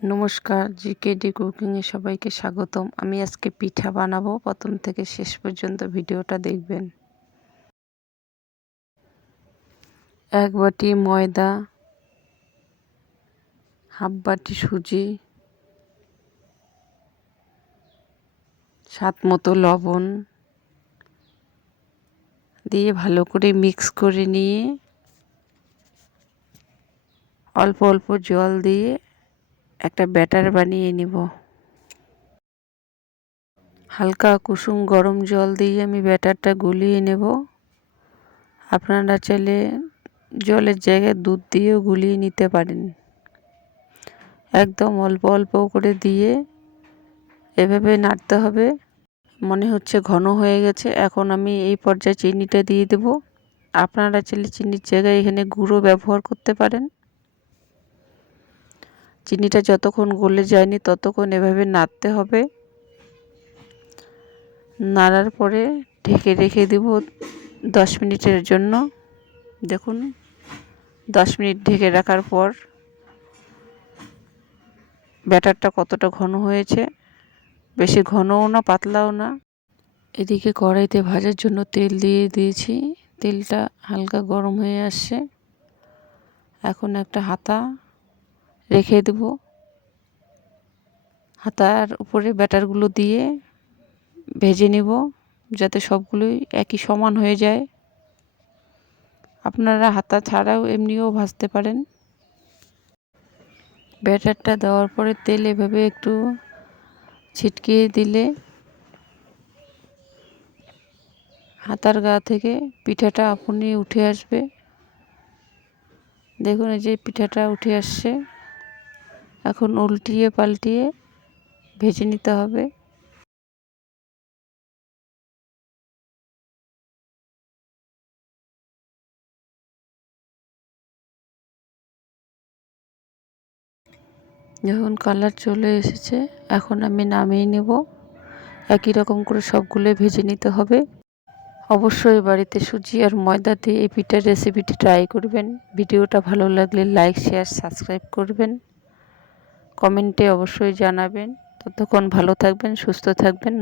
নমস্কার, জিকেডি কুকিংয়ে সবাইকে স্বাগতম। আমি আজকে পিঠা বানাবো। প্রথম থেকে শেষ পর্যন্ত ভিডিওটা দেখবেন। 1 বাটি ময়দা, হাফ বাটি সুজি, স্বাদ মতো লবণ দিয়ে ভালো করে মিক্স করে নিয়ে অল্প অল্প জল দিয়ে একটা ব্যাটার বানিয়ে নিব। হালকা কুসুম গরম জল দিয়ে আমি ব্যাটারটা গুলিয়ে নেব। আপনারা চাইলে জলের জায়গায় দুধ দিয়েও গুলিয়ে নিতে পারেন। একদম অল্প অল্প করে দিয়ে এভাবে নাড়তে হবে। মনে হচ্ছে ঘন হয়ে গেছে। এখন আমি এই পর্যায়ে চিনিটা দিয়ে দেব। আপনারা চাইলে চিনির জায়গায় এখানে গুঁড়ো ব্যবহার করতে পারেন। চিনিটা যতক্ষণ গলে যায়নি ততক্ষণ এভাবে নাড়তে হবে। নাড়ার পরে ঢেকে রেখে দেব 10 মিনিটের জন্য। দেখুন 10 মিনিট ঢেকে রাখার পর ব্যাটারটা কতটা ঘন হয়েছে। বেশি ঘনও না পাতলাও না। এদিকে কড়াইতে ভাজার জন্য তেল দিয়ে দিয়েছি। তেলটা হালকা গরম হয়ে আসছে। এখন একটা হাতা রেখে দেব। হাতার উপরে ব্যাটারগুলো দিয়ে ভেজে নেব যাতে সবগুলোই একই সমান হয়ে যায়। আপনারা হাতা ছাড়াও এমনিও ভাজতে পারেন। ব্যাটারটা দেওয়ার পরে তেল এভাবে একটু ছিটকিয়ে দিলে হাতার গা থেকে পিঠাটা আপনি উঠে আসবে। দেখুন এই যে পিঠাটা উঠে আসছে। এখন উল্টিয়ে পাল্টিয়ে ভেজে নিতে হবে। যখন কালার চলে এসেছে এখন আমি নামিয়ে নেব। একই রকম করে সবগুলো ভেজে নিতে হবে। অবশ্যই বাড়িতে সুজি আর ময়দা দিয়ে এই পিঠার রেসিপিটি ট্রাই করবেন। ভিডিওটা ভালো লাগলে লাইক, শেয়ার, সাবস্ক্রাইব করবেন। কমেন্টে অবশ্যই জানাবেন। ততক্ষণ ভালো থাকবেন, সুস্থ থাকবেন।